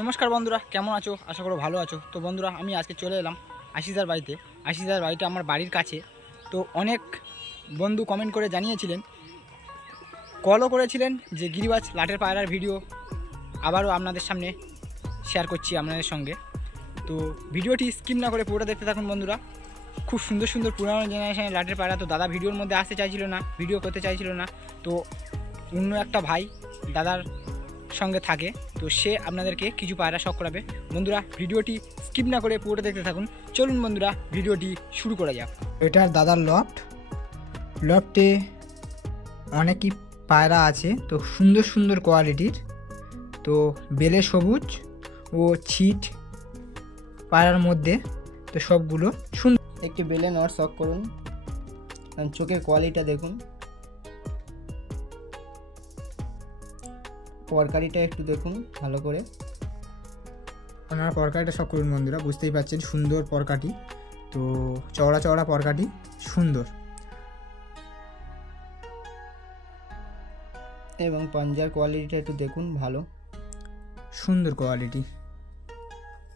নমস্কার বন্ধুরা, কেমন আছো? আশা করো ভালো আছো। তো বন্ধুরা, আমি আজকে চলে এলাম আশিসদার বাড়িতে। আশিসদার বাড়িটা আমার বাড়ির কাছে। তো অনেক বন্ধু কমেন্ট করে জানিয়েছিলেন, কলও করেছিলেন যে গিরিবাজ লাটের পায়রার ভিডিও আবারও আপনাদের সামনে শেয়ার করছি আপনাদের সঙ্গে। তো ভিডিওটি স্কিপ না করে পুরোটা দেখতে থাকুন বন্ধুরা। খুব সুন্দর সুন্দর পুরানো জেনারেশনের লাটের পায়রা। তো দাদা ভিডিওর মধ্যে আসতে চাইছিল না, ভিডিও করতে চাইছিল না। তো অন্য একটা ভাই দাদার সঙ্গে থাকে, তো সে আপনাদেরকে কিছু পায়রা শখ করাবে। বন্ধুরা, ভিডিওটি স্কিপ না করে পুরোটা দেখতে থাকুন। চলুন বন্ধুরা, ভিডিওটি শুরু করা যাক। এটার দাদার লফটে অনেকই পায়রা আছে, তো সুন্দর সুন্দর কোয়ালিটির। তো বেলে সবুজ ও ছিট পায়রার মধ্যে তো সবগুলো সুন্দর। একটি বেলে নট শখ করুন, চোখের কোয়ালিটিটা দেখুন, পরকারিটা একটু দেখুন ভালো করে। আপনারা পরকারিটা সব করুন বন্ধুরা, বুঝতেই পারছেন সুন্দর পরকাটি। তো চওড়া চওড়া পরকাটি, সুন্দর। এবং পাঞ্জার কোয়ালিটিটা একটু দেখুন, ভালো সুন্দর কোয়ালিটি।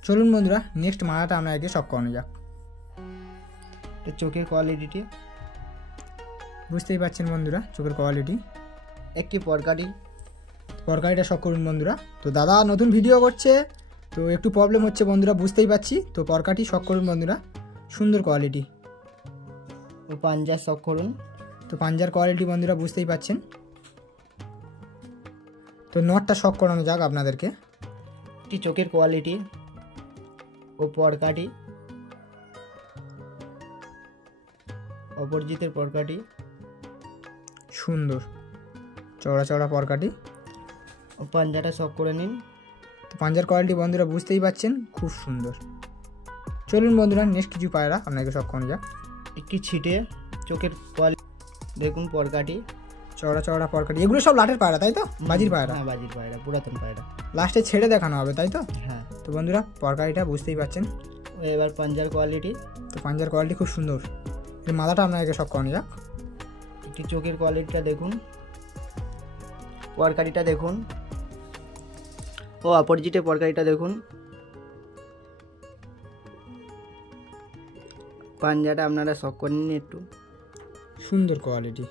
চলুন বন্ধুরা, নেক্সট মালাটা আমরা আগে শখ করানো যাক। তো চোখের কোয়ালিটিটি বুঝতেই পারছেন বন্ধুরা, চোখের কোয়ালিটি। একটি পরকারিটা শখ করুন বন্ধুরা। তো দাদা নতুন ভিডিও করছে, তো একটু প্রবলেম হচ্ছে বন্ধুরা, বুঝতেই পারছি। তো পরকাটি শখ করুন বন্ধুরা, সুন্দর কোয়ালিটি। ও পাঞ্জার শখ করুন, তো পাঞ্জার কোয়ালিটি বন্ধুরা বুঝতেই পারছেন। তো নটটা শখ করানো যাক আপনাদেরকে। একটি চোখের কোয়ালিটি ও পরকাটি, অপরজিতের পরকাটি, সুন্দর চওড়া চওড়া পরকাটি। ও পাঞ্জাটা শখ করে নিন। তো পাঞ্জার কোয়ালিটি বন্ধুরা বুঝতেই পারছেন, খুব সুন্দর। চলুন বন্ধুরা, নেক্সট কিছু পায়রা আপনাকে শখ করানো যাক। একটি ছিটে চোখের কোয়ালিটি দেখুন, পরকাটি, চওড়া চওড়া পরকাটি। এগুলো সব লাটের পায়রা তাই তো? বাজির পায়রা? হ্যাঁ, বাজির পায়রা, পুরাতন পায়রা। লাস্টে ছেড়ে দেখানো হবে তাই তো? হ্যাঁ। তো বন্ধুরা, পরকাটিটা বুঝতেই পারছেন। এবার পাঞ্জার কোয়ালিটি, তো পাঞ্জার কোয়ালিটি খুব সুন্দর। এই মালাটা আপনাকে শখ করানো যাক। একটি চোখের কোয়ালিটিটা দেখুন, পরকাটিটা দেখুন, ও অপরজিটে পরকাটিটা দেখুন, পাঞ্জাটা আপনারা শখ করে নিন একটু, সুন্দর কোয়ালিটি।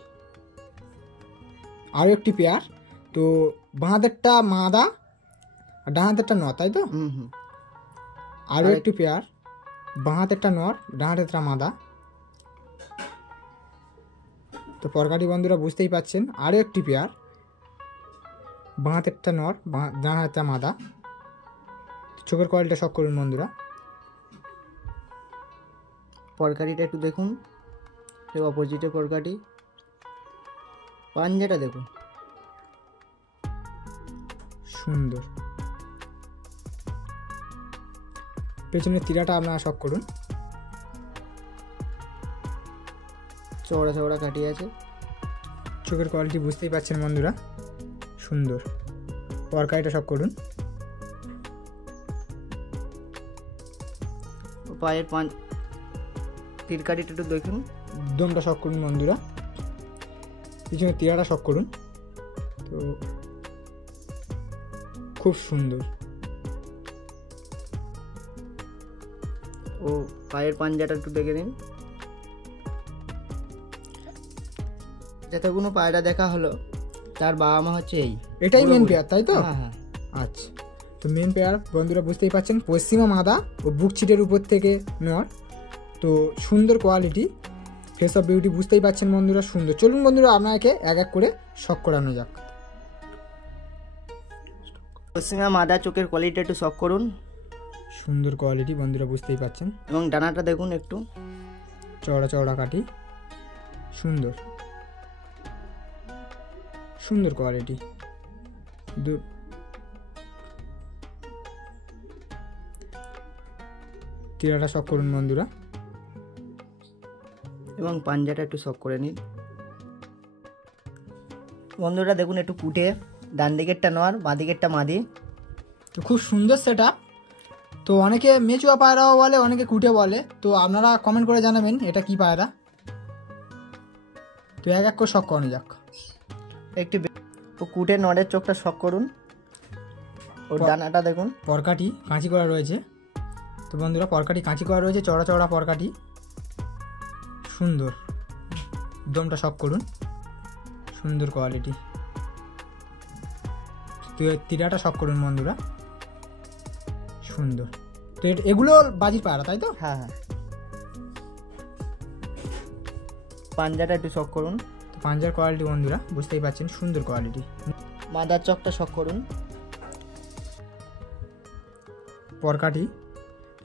আরও একটি পেয়ার, তো বাঁ হাতেরটা মাদা আর ডান হাতেরটা নর তাই তো? আরও একটি পেয়ার, বাঁ হাতেরটা নর, ডান হাতেরটা মাদা। তো পরকাটি বন্ধুরা বুঝতেই পাচ্ছেন। আরও একটি পেয়ার, বাঁ হাতেরটা নর, ডান হাতেরটা মাদা। চোখের কোয়ালিটিটা শখ করুন বন্ধুরা। পরকাটিটা একটু দেখুন, অপোজিটে পরকাটি, পাঞ্জাটা দেখুন, সুন্দর। পেছনের তীরাটা আপনারা শখ করুন, চওড়া চওড়া কাটি আছে। চোখের কোয়ালিটি বুঝতেই পারছেন বন্ধুরা, সুন্দর। পরকাটিটা শখ করুন। পায়ের তীরকাটিটা একটু দেখুন, দমটা শখ করুন বন্ধুরা। পিছনে তীরাটা শখ করুন, তো খুব সুন্দর। ও পায়ের পাঞ্জাটা একটু দেখে নিন। যতগুলো পায়রা দেখা হলো, তার বাবা মা হচ্ছে এটাই মেন পেয়ার তাই তো? হ্যাঁ। আচ্ছা, তো মেন পেয়ার বন্ধুরা বুঝতেই পারছেন, পশ্চিমা মাদা ও বুক ছিটের উপর থেকে নর। তো সুন্দর কোয়ালিটি, ফেস অফ বিউটি বুঝতেই পারছেন বন্ধুরা, সুন্দর। চলুন বন্ধুরা, আপনাকে এক এক করে শখ করানো যাক। পশ্চিমা মাদা চোখের কোয়ালিটি একটু শখ করুন, সুন্দর কোয়ালিটি বন্ধুরা বুঝতেই পারছেন। এবং ডানাটা দেখুন, একটু চওড়া চওড়া কাটি, সুন্দর সুন্দর কোয়ালিটি। তীরাটা শখ করুন বন্ধুরা, এবং পাঞ্জাটা একটু শখ করে নিন বন্ধুরা। দেখুন একটু কুটে, ডান দিকেরটা নর, বাঁ দিকেরটা মাদি। তো খুব সুন্দর সেটা। তো অনেকে মেচুয়া পায়রাও বলে, অনেকে কুটে বলে। তো আপনারা কমেন্ট করে জানাবেন এটা কি পায়রা। তো এক এক করে শখ করানো যাক। একটি কুটে নরের চোখটা শখ করুন, ওর ডানাটা দেখুন, পরকাটি কাঁচি করা রয়েছে। তো বন্ধুরা পরকাটি কাঁচি করা রয়েছে, চড়া চড়া পরকাটি, সুন্দর। দমটা শক করুন, সুন্দর কোয়ালিটি। তো তীরাটা শক করুন বন্ধুরা, সুন্দর। তো এগুলো বাজির পায়রা তাই তো? হ্যাঁ হ্যাঁ। পাঞ্জাটা একটু শক করুন। তো পাঞ্জার কোয়ালিটি বন্ধুরা বুঝতেই পারছেন, সুন্দর কোয়ালিটি। মাদার চকটা শক করুন। পরকাটি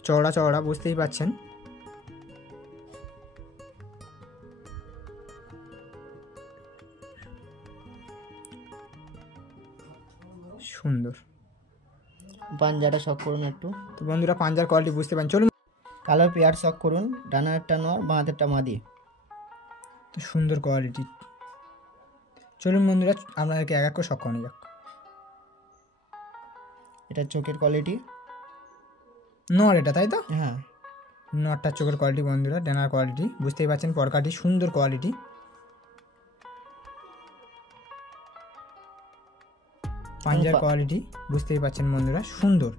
চওড়া চওড়া, বুঝতেই পাচ্ছেন। সুন্দর। পাঞ্জাটা শক করুন একটু। তো বন্ধুরা পাঞ্জার কোয়ালিটি বুঝতে পারেন। চলুন কালার পেয়ার শক করুন, ডানার একটা নর, বাঁ হাতেরটা মাদি। তো সুন্দর কোয়ালিটি। চলুন বন্ধুরা আপনাদেরকে এক এক করে শক করানো যাক। এটা চোখের কোয়ালিটি, নর এটা তাই তো? হ্যাঁ। নরটার চোখের কোয়ালিটি বন্ধুরা, ডানার কোয়ালিটি বুঝতেই পারছেন। পরকাটি সুন্দর কোয়ালিটি। পাঞ্জার কোয়ালিটি বুঝতেই পারছেন বন্ধুরা, সুন্দর।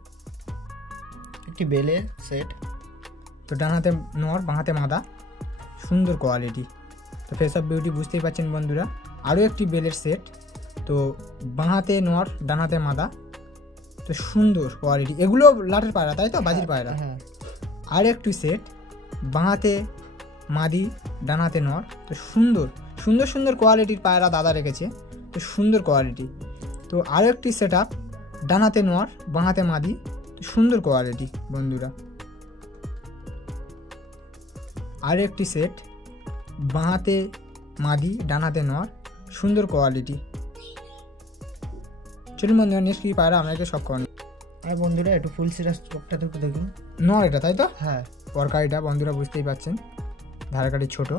একটি বেলের সেট। তো ডান হাতে নর, বাঁ হাতে মাদা, সুন্দর কোয়ালিটি। তো ফেস অফ বিউটি বুঝতেই পারছেন বন্ধুরা, আরও একটি বেলের সেট। তো বাঁ হাতে নর, ডান হাতে মাদা, তো সুন্দর কোয়ালিটি। এগুলো লাটের পায়রা তাই তো, বাজির পায়রা? হ্যাঁ। আর একটি সেট, বাঁ হাতে মাদি, ডান হাতে নর। তো সুন্দর সুন্দর সুন্দর কোয়ালিটির পায়রা দাদা রেখেছে, তো সুন্দর কোয়ালিটি। তো আরও একটি সেট আপ, ডান হাতে নর, বাঁ হাতে মাদি, তো সুন্দর কোয়ালিটি বন্ধুরা। আর একটি সেট, বাঁ হাতে মাদি, ডান হাতে নর, সুন্দর কোয়ালিটি। চলুন বন্ধুরা নেক্সট কি পায়রা আপনাকে সব করেন। আর বন্ধুরা একটু ফুল সিরাজ চোখটা একটু দেখুন। নর এটা তাই তো? হ্যাঁ। পরকাটিটা বন্ধুরা বুঝতেই পাচ্ছেন, ধারকাটি ছোট,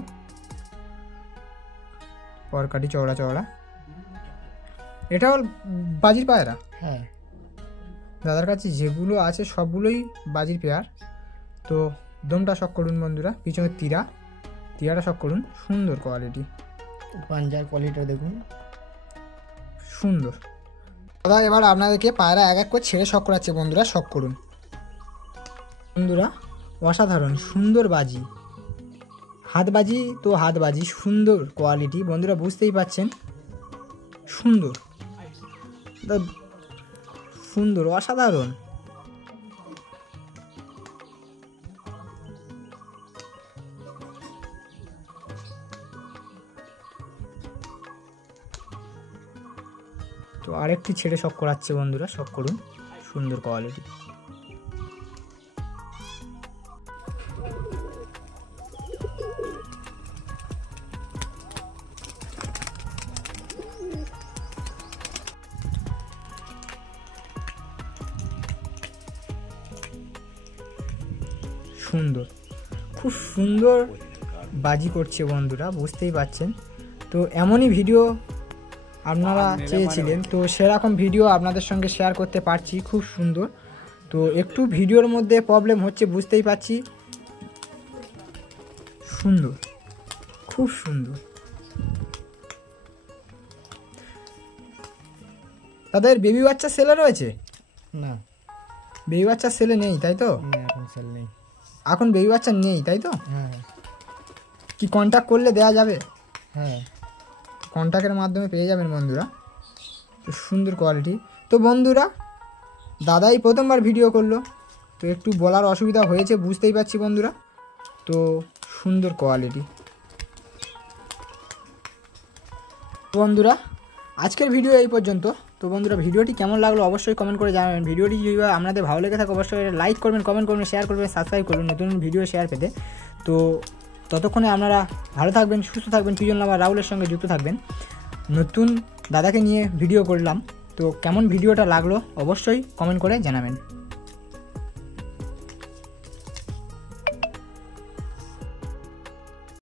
পরকাটি চওড়া চওড়া। এটাও বাজির পায়রা? হ্যাঁ। দাদার কাছে যেগুলো আছে সবগুলোই বাজির পেয়ার। তো দমটা শক করুন বন্ধুরা, পিছনের তীরাটা শক করুন, সুন্দর কোয়ালিটি। পাঞ্জার কোয়ালিটিটা দেখুন, সুন্দর। দাদা এবার আপনাদেরকে পায়রা এক এক করে ছেড়ে শক করাচ্ছে বন্ধুরা, শক করুন বন্ধুরা। অসাধারণ সুন্দর বাজি, হাতবাজি তো হাতবাজি, সুন্দর কোয়ালিটি বন্ধুরা বুঝতেই পাচ্ছেন, সুন্দর সুন্দর অসাধারণ। তো আরেকটি ছেড়ে শক করাচ্ছে বন্ধুরা, শক করুন, সুন্দর কোয়ালিটি। সুন্দর, খুব সুন্দর বাজি করছে বন্ধুরা বুঝতেই পাচ্ছেন। তো এমনই ভিডিও আপনারা চেয়েছিলেন, তো সেরকম ভিডিও আপনাদের সঙ্গে শেয়ার করতে পারছি, খুব সুন্দর। তো একটু ভিডিওর মধ্যে প্রবলেম হচ্ছে বুঝতেই পারছি, সুন্দর, খুব সুন্দর। তাদের বেবি বাচ্চা সেলে রয়েছে? না, বেবি বাচ্চা সেলে নেই তাই তো? এখন সেল নেই, এখন বেবি বাচ্চা নেই তাই তো? হ্যাঁ। কি কন্ট্যাক্ট করলে দেওয়া যাবে? হ্যাঁ, কন্ট্যাক্টের মাধ্যমে পেয়ে যাবেন বন্ধুরা। তো সুন্দর কোয়ালিটি। তো বন্ধুরা দাদাই প্রথমবার ভিডিও করলো, তো একটু বলার অসুবিধা হয়েছে বুঝতেই পারছি বন্ধুরা। তো সুন্দর কোয়ালিটি বন্ধুরা, আজকের ভিডিও এই পর্যন্ত। তো বন্ধুরা ভিডিওটি কেমন লাগলো অবশ্যই কমেন্ট করে জানাবেন। ভিডিওটি যদি আপনাদের ভালো লেগে থাকে অবশ্যই লাইক করবেন, কমেন্ট করবেন, শেয়ার করবেন, সাবস্ক্রাইব করবেন নতুন ভিডিও শেয়ার পেতে। তো ততক্ষণে আপনারা ভালো থাকবেন, সুস্থ থাকবেন, পিজন লাভার রাহুলের সঙ্গে যুক্ত থাকবেন। নতুন দাদাকে নিয়ে ভিডিও করলাম, তো কেমন ভিডিওটা লাগলো অবশ্যই কমেন্ট করে জানাবেন।